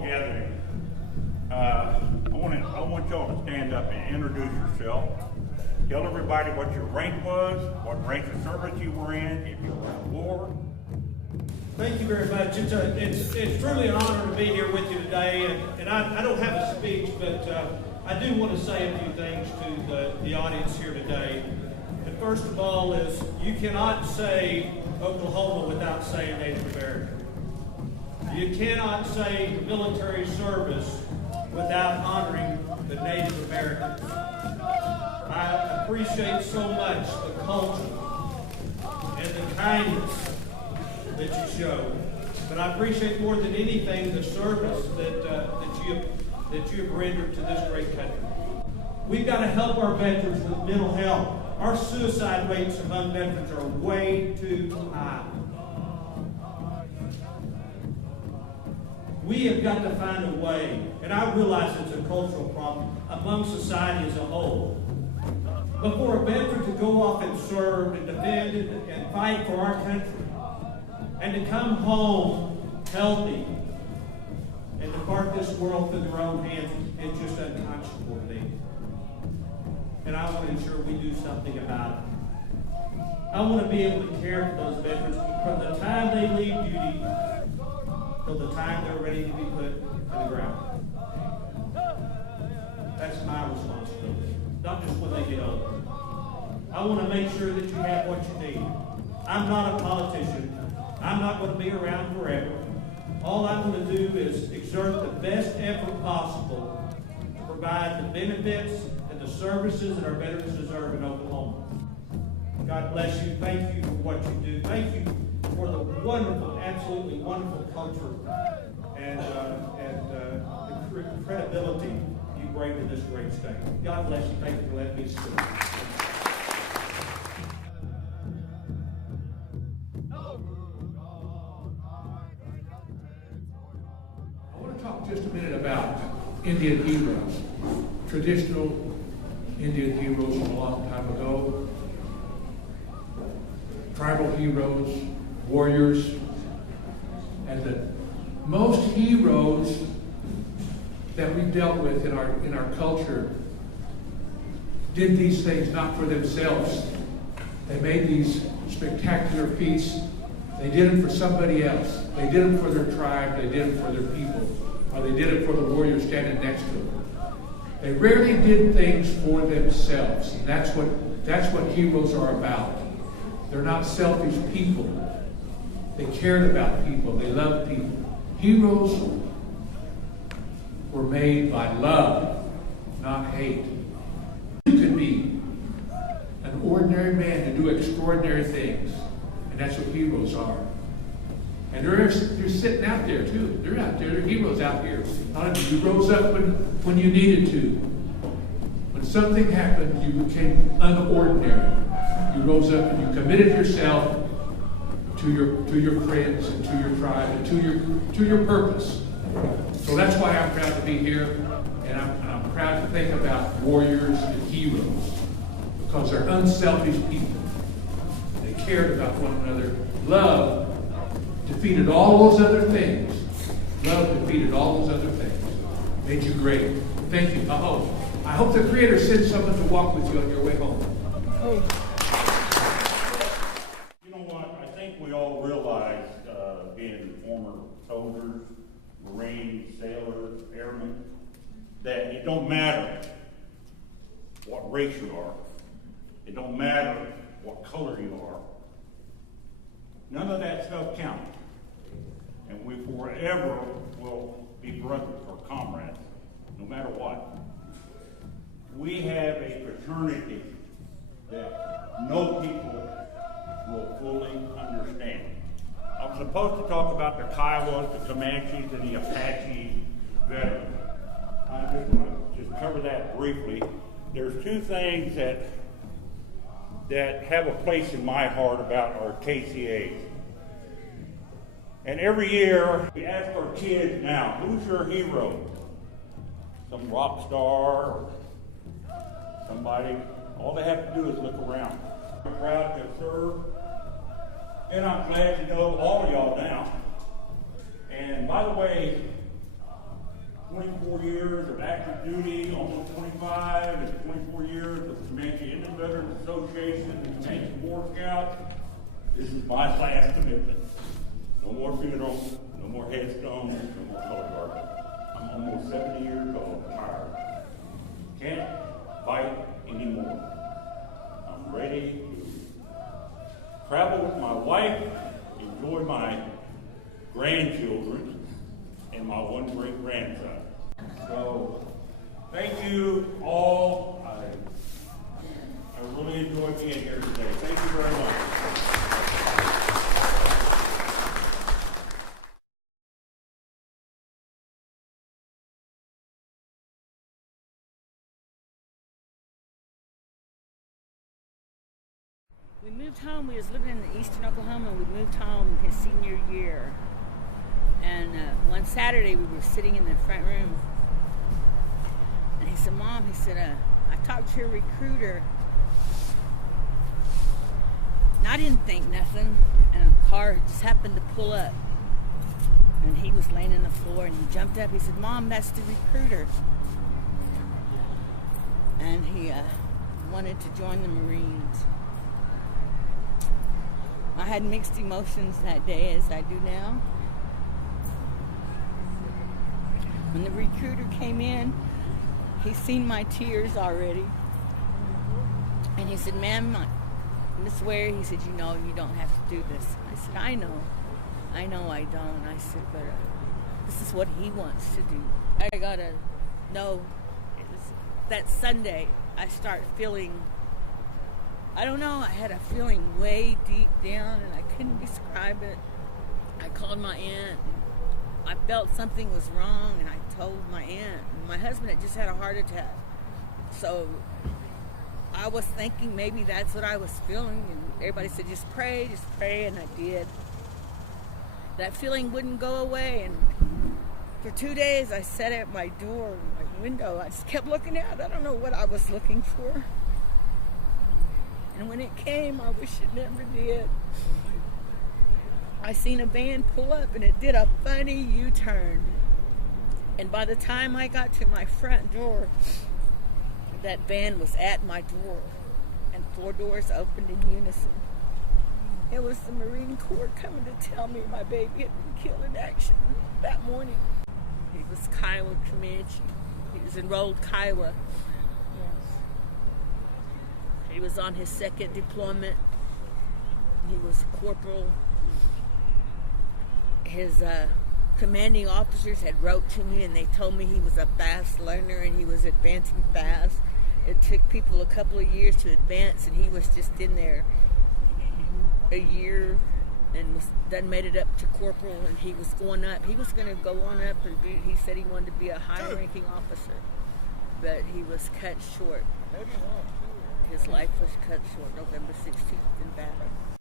small gathering. I want y'all to stand up and introduce yourself. Tell everybody what your rank was, what rank of service you were in, if you were in a war. Thank you very much. It's truly an honor to be here with you today, and I don't have a speech, but I do want to say a few things to the audience here today. And first of all is, you cannot say Oklahoma without saying Native American. You cannot say military service without honoring the Native Americans. I appreciate so much the culture and the kindness that you show, but I appreciate more than anything the service that you have rendered to this great country. We've got to help our veterans with mental health. Our suicide rates among veterans are way too high. We have got to find a way, and I realize it's a cultural problem among society as a whole. But for a veteran to go off and serve and defend and fight for our country, and to come home healthy and depart this world through their own hands, it's just unconscionable to me. And I want to ensure we do something about it. I want to be able to care for those veterans from the time they leave duty till the time they're ready to be put in the ground. That's my responsibility, not just when they get older. I want to make sure that you have what you need. I'm not a politician. I'm not going to be around forever. All I'm going to do is exert the best effort possible to provide the benefits and the services that our veterans deserve in Oklahoma. God bless you. Thank you for what you do. Thank you for the wonderful, absolutely wonderful culture and the credibility you bring to this great state. God bless you. Thank you for letting me speak. Just a minute about Indian heroes, traditional Indian heroes from a long time ago, tribal heroes, warriors, and the most heroes that we've dealt with in our culture did these things not for themselves. They made these spectacular feats. They did them for somebody else. They did them for their tribe. They did them for their people. Or they did it for the warrior standing next to them. They rarely did things for themselves. And that's what heroes are about. They're not selfish people. They cared about people. They loved people. Heroes were made by love, not hate. You can be an ordinary man to do extraordinary things. And that's what heroes are. And they're sitting out there too. They're out there. They're heroes out here. You rose up when you needed to. When something happened, you became unordinary. You rose up and you committed yourself to your friends and to your tribe and to your purpose. So that's why I'm proud to be here, and I'm proud to think about warriors and heroes, because they're unselfish people. They cared about one another. Love defeated all those other things. Love defeated all those other things. Made you great. Thank you. I hope the Creator sends someone to walk with you on your way home. You know what? I think we all realize, being former soldiers, Marines, sailors, airmen, that it don't matter what race you are. It don't matter what color you are. None of that stuff counts. And we forever will be brothers or comrades, no matter what. We have a fraternity that no people will fully understand. I'm supposed to talk about the Kiowas, the Comanches, and the Apache veterans. I just want to cover that briefly. There's two things that have a place in my heart about our KCAs. And every year, we ask our kids now, who's your hero? Some rock star or somebody. All they have to do is look around. I'm proud to serve, and I'm glad to know all of y'all now. And by the way, 24 years of active duty, almost 25, and 24 years with the Comanche Indian Veterans Association and Comanche Boy Scouts. This is my last commitment. No more funerals, no more headstones, no more color guard. I'm almost 70 years old, tired. Can't fight anymore. I'm ready to travel with my wife, enjoy my grandchildren, and my one great grandson. So, thank you all. I really enjoyed being here today. Thank you very much. We moved home. We was living in eastern Oklahoma. We moved home his senior year. And one Saturday we were sitting in the front room. And he said, Mom, he said, I talked to your recruiter. And I didn't think nothing. And a car just happened to pull up. And he was laying on the floor and he jumped up. He said, Mom, that's the recruiter. And he wanted to join the Marines. I had mixed emotions that day as I do now. When the recruiter came in, he seen my tears already. And he said, Ma'am, Miss Ware, he said, you know, you don't have to do this. I said, I know I don't. I said, but this is what he wants to do. I gotta know, it was that Sunday, I start feeling, I don't know, I had a feeling way deep down and I couldn't describe it. I called my aunt. I felt something was wrong and I told my aunt. My husband had just had a heart attack. So I was thinking maybe that's what I was feeling, and everybody said, just pray, and I did. That feeling wouldn't go away, and for 2 days I sat at my door, my window. I just kept looking out. I don't know what I was looking for. And when it came, I wish it never did. I seen a van pull up and it did a funny U-turn. And by the time I got to my front door, that van was at my door and 4 doors opened in unison. It was the Marine Corps coming to tell me my baby had been killed in action that morning. He was Kiowa Comanche. He was enrolled Kiowa. Yes. He was on his 2nd deployment. He was corporal. His commanding officers had wrote to me and they told me he was a fast learner and he was advancing fast. It took people a couple of years to advance and he was just in there a year and then made it up to corporal, and he was going up. He was going to go on up and he said he wanted to be a high-ranking officer, but he was cut short. His life was cut short November 16th in battle.